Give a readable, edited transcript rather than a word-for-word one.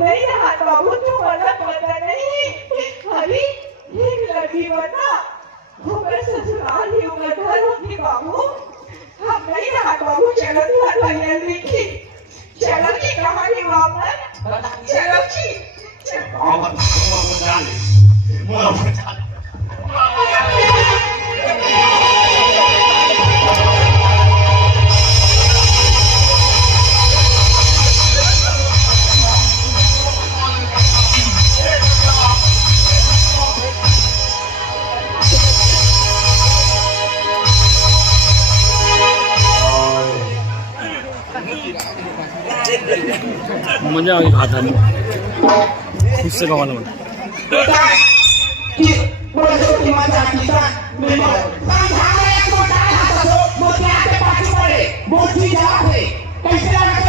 नहीं हाथ बाबू तो मला पता नहीं अभी एक लड़की बता हमारे ससुराल ही उधर होती बाबू हम नहीं हाथ बाबू चलो हाथ भैया लिखी चलो की कहानी वापस चलो की मजा आ गई खाता में खुद से कमाना पड़ा कैसे